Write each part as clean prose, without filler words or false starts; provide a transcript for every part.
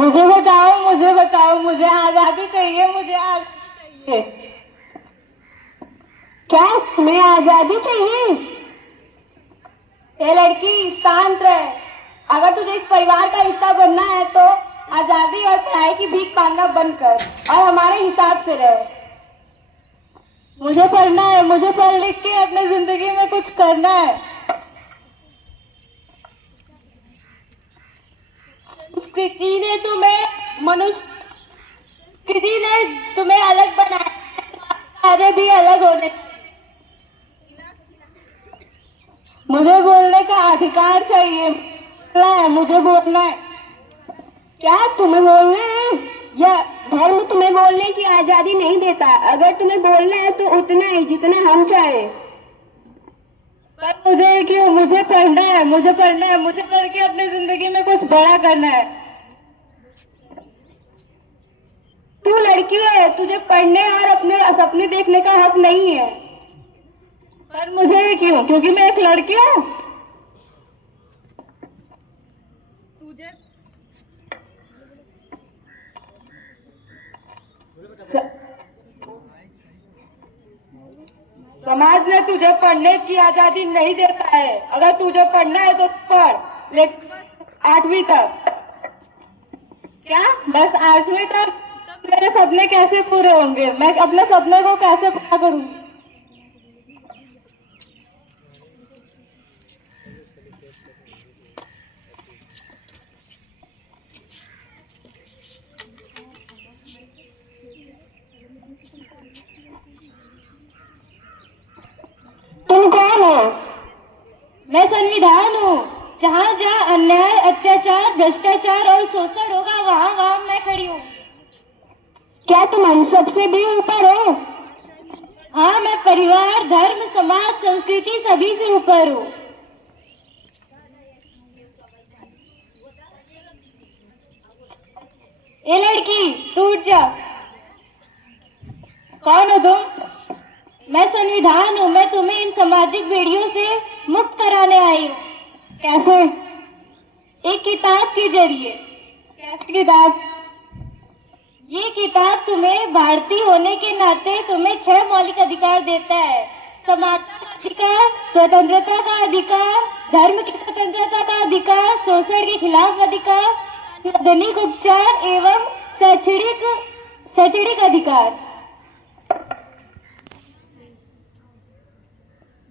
मुझे बचाओ, मुझे आजादी चाहिए, मुझे आजादी चाहिए। क्या तुम्हें आजादी चाहिए? ये लड़की शांत रहे। अगर तुझे इस परिवार का हिस्सा बनना है तो आजादी और पढ़ाई की भीख मांगना बंद कर और हमारे हिसाब से रहे। मुझे पढ़ना है, मुझे पढ़ लिख के अपनी जिंदगी में कुछ करना है। किसी ने तुम्हें अलग बनाया, सारे भी अलग होने। मुझे बोलने का अधिकार चाहिए, मुझे बोलना है। क्या तुम्हें बोलना है? या धर्म तुम्हें बोलने की आजादी नहीं देता? अगर तुम्हें बोलना है तो उतना ही जितना हम चाहे। पर मुझे क्यों? मुझे पढ़ना है, मुझे पढ़ना है, मुझे पढ़ के अपनी जिंदगी में कुछ बड़ा करना है। तू लड़की है, तुझे पढ़ने और अपने सपने देखने का हक नहीं है। पर मुझे क्यों? क्योंकि मैं एक लड़की हूँ। समाज ने तुझे पढ़ने की आजादी नहीं देता है। अगर तुझे पढ़ना है तो पढ़, लेकिन 8वीं तक। क्या? बस 8वीं तक? मेरे सपने कैसे पूरे होंगे? मैं अपने सपने को कैसे पूरा करूंगी? तुम कौन हो? मैं संविधान हूँ। जहाँ जहाँ अन्याय, अत्याचार, भ्रष्टाचार और शोषण होगा वहाँ वहाँ मैं खड़ी हूँ। क्या तुम हम सबसे भी ऊपर हो? हाँ, मैं परिवार, धर्म, समाज, संस्कृति सभी से ऊपर हूँ। ये लड़की टूट जा। कौन हो तुम? मैं संविधान हूँ। मैं तुम्हें इन सामाजिक बेड़ियों से मुक्त कराने आई हूँ। कैसे? एक किताब के जरिए। कैसी किताब? ये किताब तुम्हें भारतीय होने के नाते तुम्हें 6 मौलिक अधिकार देता है। समानता का अधिकार, स्वतंत्रता का अधिकार, धर्म की स्वतंत्रता का अधिकार, शोषण के खिलाफ अधिकार, सार्वजनिक उपचार एवं शैक्षणिक अधिकार।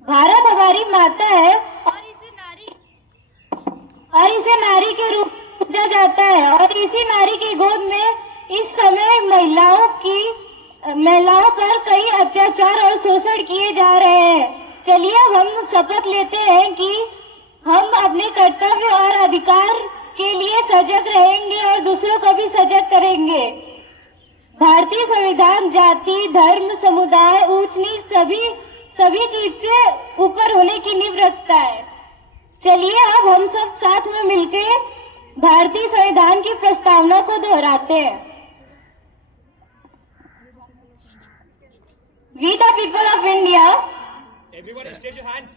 भारत हमारी माता है और इसे नारी के रूप में पूजा जाता है और इसी नारी की गोद में इस समय महिलाओं पर कई अत्याचार और शोषण किए जा रहे हैं। चलिए अब हम शपथ लेते हैं कि हम अपने कर्तव्य और अधिकार के लिए सजग रहेंगे और दूसरों को भी सजग करेंगे। भारतीय संविधान जाति, धर्म, समुदाय, ऊंच नीच सभी चीज से ऊपर होने की नींव रखता है। चलिए अब हम सब साथ में मिलकर भारतीय संविधान की प्रस्तावना को दोहराते हैं। We the people of India. Everyone extend your hand.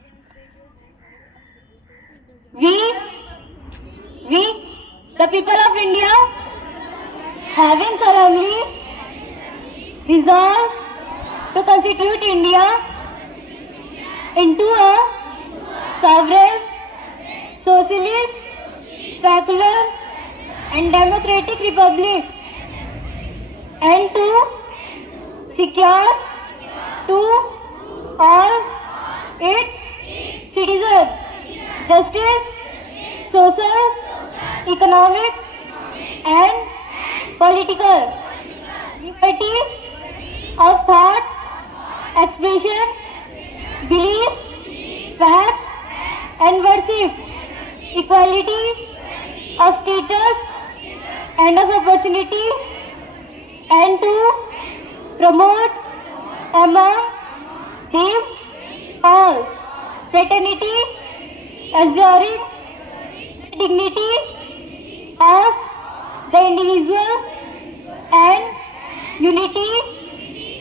We the people of India having solemnly resolved to constitute India into a sovereign, socialist, secular and democratic republic, and to secure to all its citizens justice, social, economic and political liberty of thought, expression, belief, fact and worship, equality of status and of opportunity, and to promote among them all fraternity, assuring the dignity of the individual and unity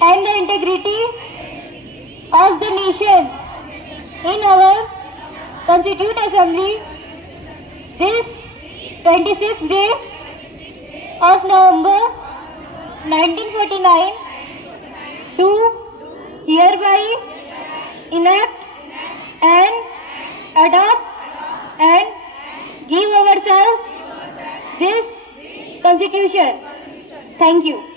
and the integrity of the nation. In our Constituent Assembly, this 26th day of November 1949 to hereby enact and adopt and give ourselves this Constitution. Thank you.